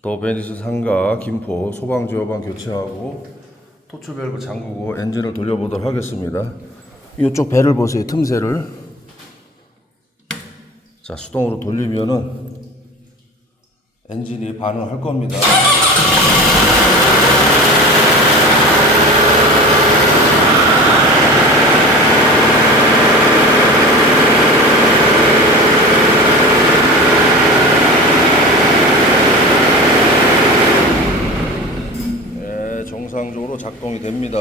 더 베니스 상가 김포 소방지휘반 교체하고 토출 밸브 잠그고 엔진을 돌려보도록 하겠습니다. 이쪽 배를 보세요. 틈새를. 자, 수동으로 돌리면은 엔진이 반응할 겁니다. 정상적으로 작동이 됩니다.